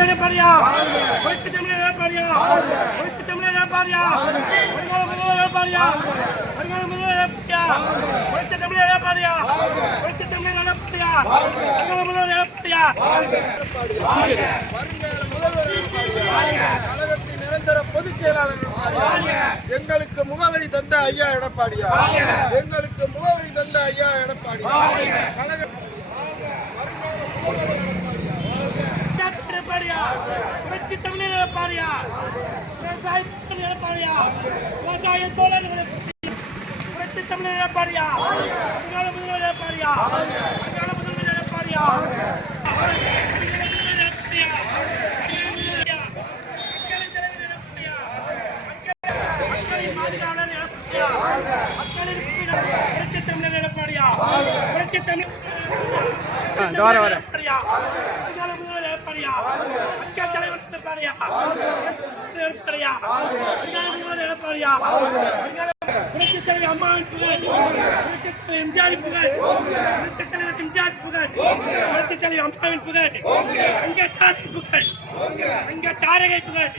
எடப்பாடியா புரட்சி தமிழர் எடப்பாடியா புரட்சி தமிழர் எடப்பாடியா வருங்கால முதல்வர் எடப்பாடியா வருங்கால முதல்வர் எடப்பாடியா புரட்சி தமிழர் எடப்பாடியா புரட்சி தமிழர் எடப்பாடியா வருங்கால முதல்வர் எடப்பாடியா வருங்கால முதல்வர் எடப்பாடியா கழகத்தின் நிரந்தர பொதுச் செயலாளர் எங்களுக்கு முகவரி தந்த ஐயா எடப்பாடியா எங்களுக்கு முகவரி தந்த ஐயா எடப்பாடியா கழக புரட்சி தமிழர் எடப்பாடியா விவசாய எடப்பாடியா விவசாய தோழர்களுக்கு புரட்சி தமிழர் எடப்பாடியா வருங்கால முதல்வர் எடப்பாடியா வருங்கால முதல்வர் எடப்பாடியா புரட்சி தமிழர் எடப்பாடியா புரட்சி தமிழ் மக்கள் தலைவர் எடப்பாடியா எடப்பாடியா புரட்சி தலைவர் அம்மாவின் புகழ் புரட்சி தலைவர் எம்ஜிஆரின் புகழ் புரட்சி தலைவர் எம்ஜிஆர் புகழ் புரட்சி தலைவர் அம்மாவின் புகழ் அங்கே தாரகை புகழ்